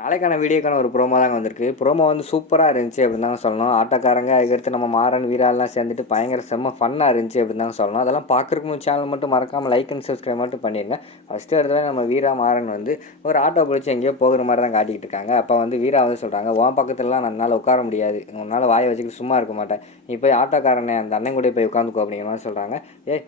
நாளைக்கான வீடியோக்கான ஒரு ப்ரோமோ தாங்க வந்திருக்கு. ப்ரோமோ வந்து சூப்பராக இருந்துச்சு அப்படின்னு தாங்க சொல்லணும். ஆட்டோக்காரங்க அதுக்கடுத்து நம்ம மாறன் வீராலாம் சேர்ந்துட்டு பயங்கர செம்ம ஃபன்னாக இருந்துச்சு அப்படின்னு தாங்க சொல்லணும். அதெல்லாம் பார்க்குறக்கு முன் சேனல் மட்டும் மறக்காமல் லைக் அண்ட் சப்ஸ்கிரைப் மட்டும் பண்ணிடுங்க. ஃபஸ்ட்டு எடுத்தவரை நம்ம வீரா மாறன் வந்து ஒரு ஆட்டோ பிடிச்சி எங்கேயோ போகிற மாதிரி தான் காட்டிக்கிட்டு இருக்காங்க. அப்போ வந்து வீரா வந்து சொல்கிறாங்க, உன் பக்கத்துலலாம் என்னால் உட்கார முடியாது, உன்னால் வாயை வச்சுக்கிட்டு சும்மா இருக்க மாட்டேன், நீ போய் ஆட்டோக்காரனை அந்த அண்ணன் கூட போய் உட்காந்துக்கோ அப்படிங்கிற மாதிரி சொல்கிறாங்க.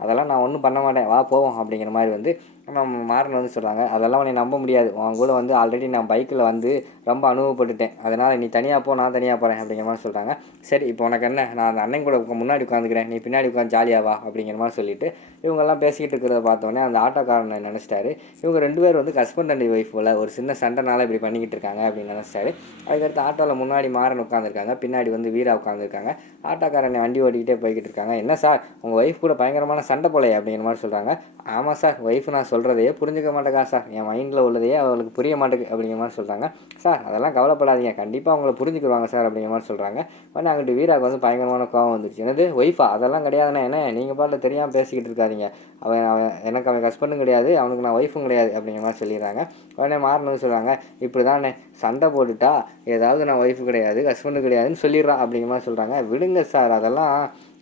அதெல்லாம் நான் ஒன்றும் பண்ண மாட்டேன், வா போவோம் அப்படிங்கிற மாதிரி வந்து நம்ம மாறன் வந்து சொல்கிறாங்க. அதெல்லாம் உன்னை நம்ப முடியாது, உன் கூட வந்து ஆல்ரெடி நான் பைக்கில் வந்து ரொம்ப அனுபவப்பட்டுட்டேன், அதனால் நீ தனியாக போ, நான் தனியாக போகிறேன் அப்படிங்கிற மாதிரி சொல்கிறாங்க. சரி இப்போ உனக்கு என்ன, நான் அந்த அண்ணன் கூட முன்னாடி உட்காந்துக்கிறேன், நீ பின்னாடி உட்காந்து ஜாலியாவா அப்படிங்கிற மாதிரி சொல்லிவிட்டு இவங்கெல்லாம் பேசிக்கிட்டு இருக்கிறத பார்த்தோன்னே அந்த ஆட்டோக்காரனை நினச்சிட்டாரு, இவங்க 2 பேர் வந்து ஹஸ்பண்ட் அண்ட் ஒய்ஃப் போல் ஒரு சின்ன சண்டைனால இப்படி பண்ணிக்கிட்டு இருக்காங்க அப்படின்னு நினச்சிட்டாரு. அதுக்கடுத்து ஆட்டோவில் முன்னாடி மாறன் உட்காந்துருக்காங்க, பின்னாடி வந்து வீரா உட்காந்துருக்காங்க. ஆட்டோக்காரனை வண்டி ஓட்டிக்கிட்டே போய்கிட்டு இருக்காங்க. என்ன சார் உங்கள் ஒய்ஃப் கூட பயங்கரமான சண்டை போலையே அப்படிங்கிற மாதிரி சொல்கிறாங்க. ஆமாம் சார், ஒய்ஃப் நான் சொல்கிறதையே புரிஞ்சுக்க மாட்டேங்கா சார், என் மைண்டில் உள்ளதையே அவளுக்கு புரிய மாட்டேங்குது அப்படிங்கிற மாதிரி சொல்கிறாங்க. சார் அதெல்லாம் கவலைப்படாதீங்க, கண்டிப்பாக அவங்கள புரிஞ்சுக்குவாங்க சார் அப்படிங்கிற மாதிரி சொல்கிறாங்க. உடனே அங்கிட்டு வீராவுக்கு வந்து பயங்கரமான கோவம் வந்துருச்சு. என்னது ஒய்ஃபா, அதெல்லாம் கிடையாதுண்ணே, என்ன நீங்கள் பாட்டில் தெரியாமல் பேசிக்கிட்டு இருக்காதீங்க, அவன் ஹஸ்பண்டும் கிடையாது, அவனுக்கு நான் ஒய்ஃபும் கிடையாது அப்படிங்கிற மாதிரி சொல்லிடுறாங்க. உடனே மாறணும்னு சொல்கிறாங்க, இப்படி தானே சண்டை போட்டுட்டா ஏதாவது நான் ஒய்ஃபு கிடையாது ஹஸ்பண்டு கிடையாதுன்னு சொல்லிடுறான் அப்படிங்கிற மாதிரி சொல்கிறாங்க. விடுங்க சார், அதெல்லாம்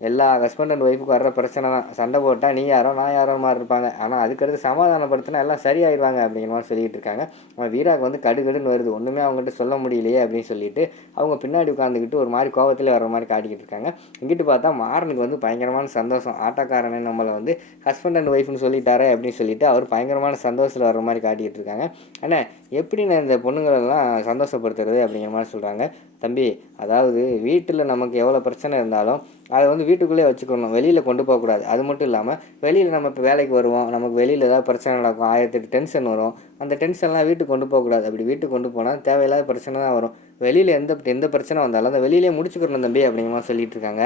எல்லா ஹஸ்பண்ட் அண்ட் ஒய்ஃபுக்கு வர்ற பிரச்சனை தான், சண்டை போட்டால் நீ யாரோ நான் யாரோ மாதிரி இருப்பாங்க, ஆனால் அதுக்கடுத்து சமாதானப்படுத்தினா எல்லாம் சரியாயிடுவாங்க அப்படிங்கிற மாதிரி சொல்லிகிட்டு இருக்காங்க. அவன் வீராவுக்கு வந்து கடுகடுன்னு வருது, ஒன்றுமே அவங்ககிட்ட சொல்ல முடியலையே அப்படின்னு சொல்லிட்டு அவங்க பின்னாடி உட்காந்துக்கிட்டு ஒரு மாதிரி கோவத்தில் வர்ற மாதிரி காட்டிக்கிட்டு இருக்காங்க. இங்கிட்டு பார்த்தா மாறனுக்கு வந்து பயங்கரமான சந்தோஷம், ஆட்டோக்காரனை நம்மளை வந்து ஹஸ்பண்ட் அண்ட் ஒய்ஃப்னு சொல்லிட்டாரே அப்படின்னு சொல்லிட்டு அவர் பயங்கரமான சந்தோஷத்தில் வர்ற மாதிரி காட்டிக்கிட்டு இருக்காங்க. ஆனால் எப்படி நான் இந்த பொண்ணுங்களெல்லாம் சந்தோஷப்படுத்துறது அப்படிங்கிற மாதிரி சொல்கிறாங்க. தம்பி, அதாவது வீட்டில் நமக்கு எவ்வளோ பிரச்சனை இருந்தாலும் அதை வந்து வீட்டுக்குள்ளேயே வச்சுக்கணும், வெளியில் கொண்டு போகக்கூடாது. அது மட்டும் இல்லாமல் வெளியில் நம்ம இப்போ வேலைக்கு வருவோம், நமக்கு வெளியில் ஏதாவது பிரச்சனை நடக்கும், 1008 டென்ஷன் வரும், அந்த டென்ஷன்லாம் வீட்டுக்கு கொண்டு போகக்கூடாது. அப்படி வீட்டுக்கு கொண்டு போனால் தேவையில்லாத பிரச்சனை தான் வரும். வெளியில் எந்த பிரச்சனை வந்தாலும் அந்த வெளியிலே முடிச்சுக்கிறணும் தம்பி அப்படிங்கிற மாதிரி சொல்லிட்டு இருக்காங்க.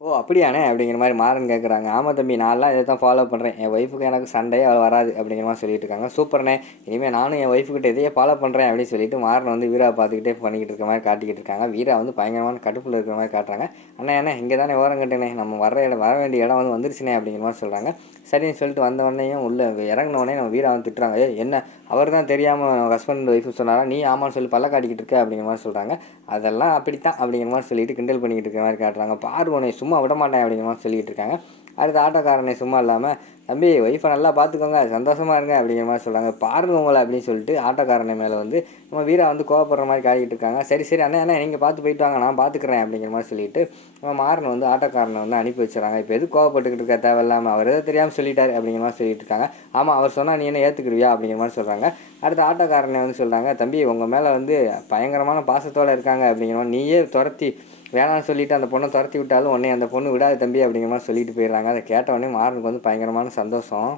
ஓ அப்படியாண்ணே அப்படிங்கிற மாதிரி மாறன் கேட்குறாங்க. ஆமாம் தம்பி, நான்லாம் இதை தான் ஃபாலோ பண்ணுறேன், என் ஒய்ஃபுக்கு எனக்கு சண்டையே வராது அப்படிங்கிற மாதிரி சொல்லிட்டு இருக்காங்க. சூப்பர்ண்ணே, இனிமேல் நானும் என் ஒய்ஃபுக்கிட்ட இதையே ஃபாலோ பண்ணுறேன் அப்படின்னு சொல்லிட்டு மாறன் வந்து வீரா பார்த்துக்கிட்டே பண்ணிக்கிட்டு இருக்க மாதிரி காட்டிக்கிட்டு இருக்காங்க. வீரா வந்து பயங்கரமான கடுப்பில் இருக்கிற மாதிரி காட்டுறாங்க. அண்ணா இங்கே தானே ஓரம் கட்டுனே, நம்ம வர வேண்டிய இடம் வந்து வந்துருச்சுனே அப்படிங்கிற மாதிரி சொல்கிறாங்க. சரின்னு சொல்லிட்டு வந்த உடனேயும் உள்ளே இறங்கினோடனே நம்ம வீரா வந்து திட்டுறாங்க. என்ன அவர் தான் தெரியாமல் ஹஸ்பண்ட் ஒய்ஃபு சொன்னாரா, நீ ஆமான்னு சொல்லி பல்ல காட்டிக்கிட்டு இருக்க அப்படிங்கிற மாதிரி சொல்கிறாங்க. அதெல்லாம் அப்படித்தான் அப்படிங்கிற மாதிரி சொல்லிட்டு கிண்டல் பண்ணிக்கிட்டு இருக்கிற மாதிரி காட்டுறாங்க. பார்வனை சும்மா விட மாட்டேன் அப்படிங்கிற மாதிரி சொல்லிகிட்டு இருக்காங்க. அடுத்த ஆட்டோக்காரனை சும்மா இல்லாமல், தம்பி ஒய்ஃபை நல்லா பார்த்துக்கோங்க, சந்தோஷமாக இருங்க அப்படிங்கிற மாதிரி சொல்கிறாங்க. பாருங்க உங்களை அப்படின்னு சொல்லிட்டு ஆட்டோக்காரனை மேலே வந்து நம்ம வீரா வந்து கோவப்படுற மாதிரி காட்டிக்கிட்டு இருக்காங்க. சரி சரி அண்ணா நீங்கள் பார்த்து போயிட்டு வாங்க, நான் பார்த்துக்கிறேன் அப்படிங்கிற மாதிரி சொல்லிட்டு நம்ம மாறன் வந்து ஆட்டோக்காரனை வந்து அனுப்பி வச்சுறாங்க. இப்போ எது கோவப்பட்டுக்கிட்டு இருக்க தேவையில்லாமல், அவர் எதோ தெரியாமல் சொல்லிட்டாரு அப்படிங்கிற மாதிரி சொல்லிட்டு இருக்காங்க. ஆமாம், அவர் சொன்னால் நீ என்ன ஏற்றுக்குருவியா அப்படிங்கிற மாதிரி சொல்கிறாங்க. அடுத்த ஆட்டோக்காரனை வந்து சொல்கிறாங்க, தம்பி உங்கள் மேலே வந்து பயங்கரமான பாசத்தோடு இருக்காங்க அப்படிங்கிற மாதிரி, நீயே துரத்தி வேணாம்னு சொல்லிவிட்டு அந்த பொண்ணை துரத்தி விட்டாலும் உடனே அந்த பொண்ணு விடாது தம்பி அப்படிங்கிற மாதிரி சொல்லிட்டு போயிடுறாங்க. அதை கேட்ட உடனே மாறனுக்கு வந்து பயங்கரமான சந்தோஷம்.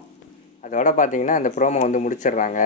அதோட பார்த்தீங்கன்னா அந்த ப்ரோமோ வந்து முடிச்சிடுறாங்க.